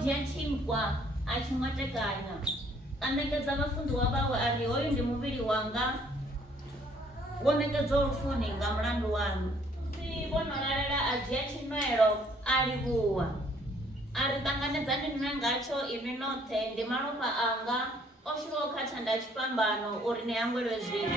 dzhia tshinkwa a tshi mwatekanya a ṋekedza vhafunziwa vhawe a ri hoyu ndi muvhili wanga wo ṋekedzwa lufuni nga mulandu wanu. Musi vho no lalela a dzhia tshimelo a livhuwa a ri ṱanganedzani nwe ngatsho iṅwi noṱhe ndi malofha anga o shulwaho kha thanda ya tshifhambano uri ni hangwelwe zwino.